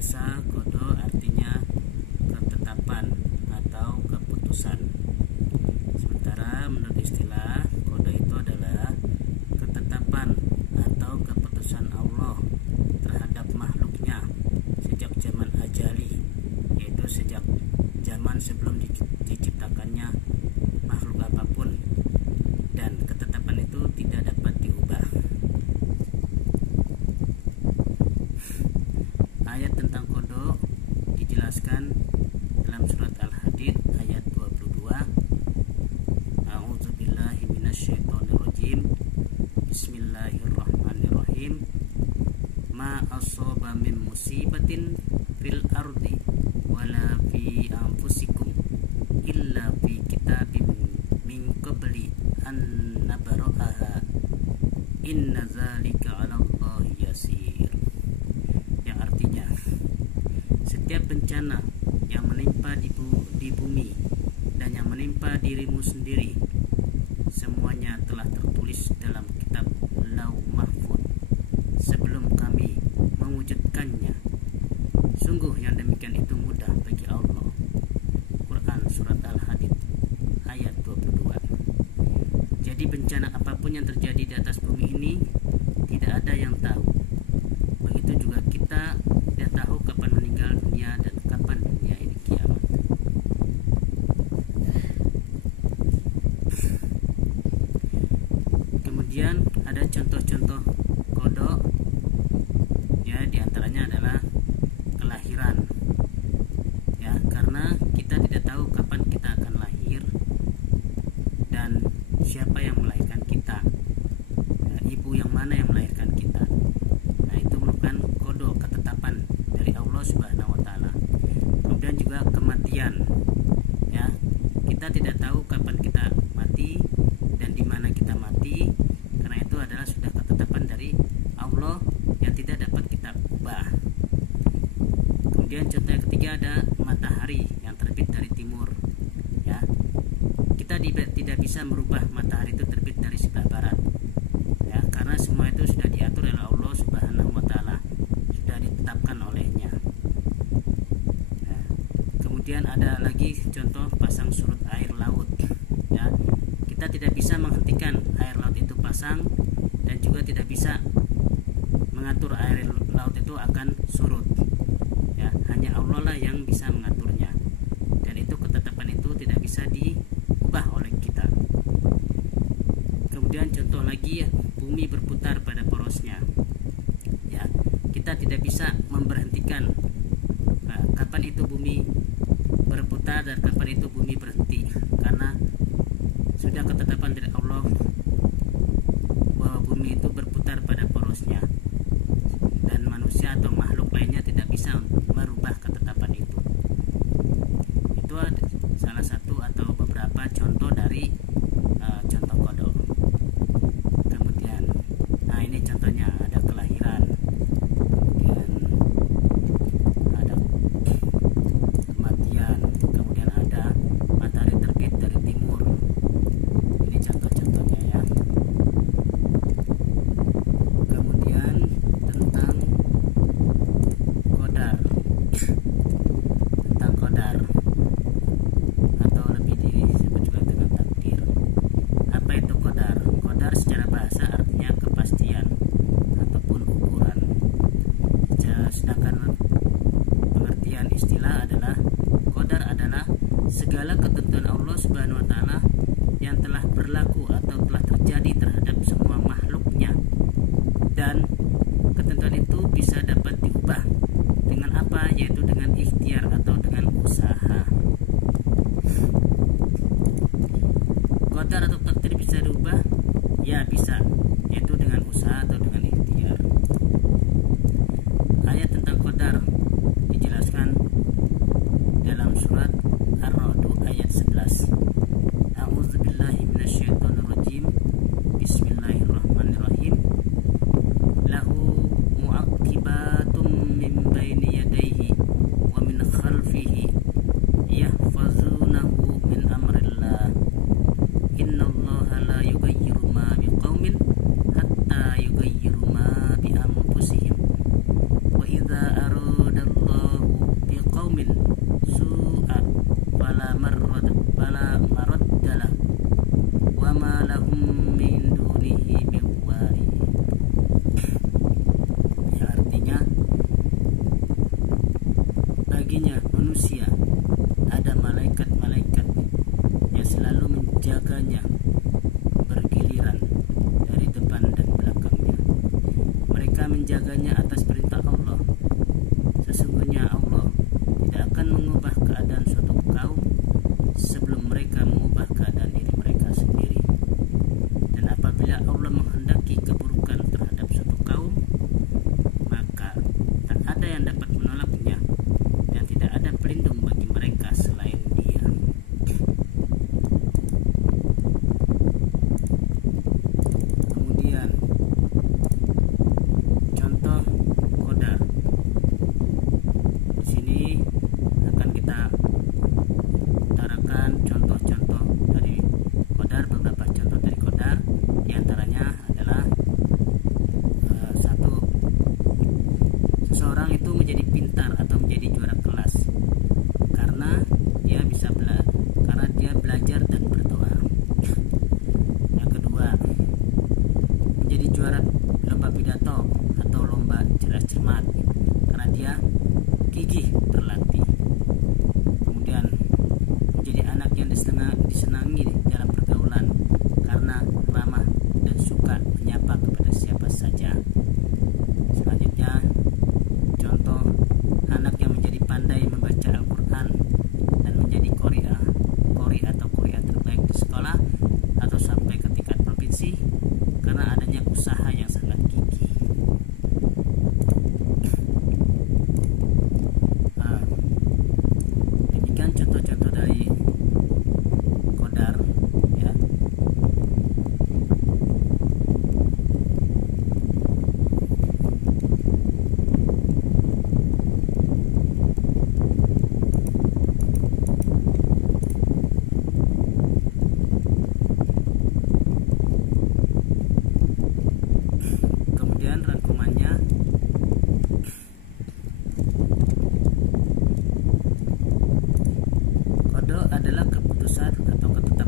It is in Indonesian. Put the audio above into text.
bahasa qada artinya ketetapan atau keputusan. Sementara menurut istilah qada itu adalah ketetapan atau keputusan Allah terhadap makhluknya sejak zaman ajali, yaitu sejak zaman sebelum diciptakannya makhluk apapun, dan ketetapan itu tidak dapat diubah. Ayat tentang qada dijelaskan dalam surat Al-Hadid ayat 22. A'udzubillahi minasyaitonirrajim. Bismillahirrahmanirrahim. Ma asaba min musibatin fil ardi wala fi anfusikum illa fi kitabim min qabli an nabra'aha inna dzalika 'ala Allahi yasir. Yang artinya, setiap bencana yang menimpa di bumi dan yang menimpa dirimu sendiri, semuanya telah tertulis dalam kitab Lauh Mahfuz sebelum kami mewujudkannya. Sungguh yang demikian itu mudah bagi Allah. Quran surat Al-Hadid ayat 22. Jadi bencana apapun yang terjadi di atas bumi ini tidak ada yang tahu. Begitu juga kita tidak tahu kapan meninggal dunia dan kapan dunia ini kiamat. Kemudian ada contoh-contoh qada, ya, diantaranya adalah kelahiran, ya, karena kita tidak tahu kapan kita akan lahir dan siapa yang melahirkan kita, ya, ibu yang mana yang melahirkan kita. Nah, itu merupakan qada, ketetapan dari Allah Subhanahu wa taala. Kemudian juga kematian, ya, kita tidak tahu kapan kita mati dan di mana kita mati, karena itu adalah sudah ketetapan dari Allah yang tidak dapat kita ubah. Kemudian contoh yang ketiga ada matahari yang terbit dari timur, ya, kita tidak bisa merubah matahari itu terbit dari sebelah barat, ya, karena semua itu sudah diatur oleh Allah Subhanahu wa taala, sudah ditetapkan olehnya, ya. Kemudian ada lagi contoh pasang surut air laut, ya, kita tidak bisa menghentikan air laut itu pasang dan juga tidak bisa mengatur air laut itu akan surut, ya, hanya Allah lah yang bisa mengaturnya, dan itu ketetapan itu tidak bisa diubah oleh kita. Kemudian contoh lagi, ya, bumi berputar pada porosnya, ya, kita tidak bisa memberhentikan kapan itu bumi berputar dan kapan itu bumi berhenti, karena sudah ketetapan dari Allah bahwa bumi itu berputar pada porosnya, dan manusia atau makhluk lainnya tidak bisa merubah ketetapan itu. Itu salah satu atau beberapa contoh dari contoh qada. Kemudian, nah ini contohnya ada kelahiran, kemudian ada kematian, kemudian ada matahari terbit dari timur. Ini contoh-contohnya, ya. Kemudian tentang qadar, atau lebih disebut juga dengan takdir. Apa itu qadar? Qadar secara bahasa artinya kepastian ataupun ukuran. Sedangkan pengertian istilah adalah qadar adalah segala ketentuan Allah Subhanahu wa taala yang telah berlaku atau telah terjadi terhadap semua makhluknya, dan ketentuan itu bisa dapat diubah dengan apa? Yaitu dengan ikhtiar atau dengan usaha. Qadar atau takdir bisa diubah? Ya, bisa, yaitu dengan usaha atau dengan ikhtiar. Ayat tentang qadar dijelaskan dalam surat Ar-Ra'd ayat 11. A'udzubillahi minasyaitonirrajim. Bismillahirrahmanirrahim. Lahu mu'aqibatum min baini yadayhi wa min khalfihi yahfazunahu min amrillah. Innallaha la yughayyiru ma biqaumin hatta yughayyiru baginya manusia ada malaikat-malaikat yang selalu menjaganya bergiliran dari depan dan belakangnya. Mereka menjaganya atas perintah Allah. Sesungguhnya Allah tidak akan mengubah keadaan suatu kaum sebelum mereka mengubah keadaan diri mereka sendiri. Dan apabila Allah menghendaki keburukan terhadap suatu kaum, maka tak ada yang dapat menolaknya dan tidak ada pelindung bagi mereka selain Dia. Kemudian contoh qadar. Di sini akan kita utarakan contoh-contoh dari qadar, beberapa contoh dari qadar. Di antaranya adalah satu, seseorang itu menjadi pintar atau menjadi juara kelas karena dia belajar dan berdoa. Yang kedua, menjadi juara lomba pidato atau lomba cerdas cermat karena dia gigih berlatih. Kemudian menjadi anak yang disenangi dalam pergaulan karena ramah dan suka menyapa kepada siapa saja. Selanjutnya, contoh anak yang menjadi pandai membaca Al-Quran dan menjadi qori atau qori'ah terbaik di sekolah atau sampai ke tingkat provinsi karena adanya usaha yang sangat gigih. Demikian contoh-contoh dari qadar, ya. Kemudian rangkumannya, qada adalah keputusan atau ketetapan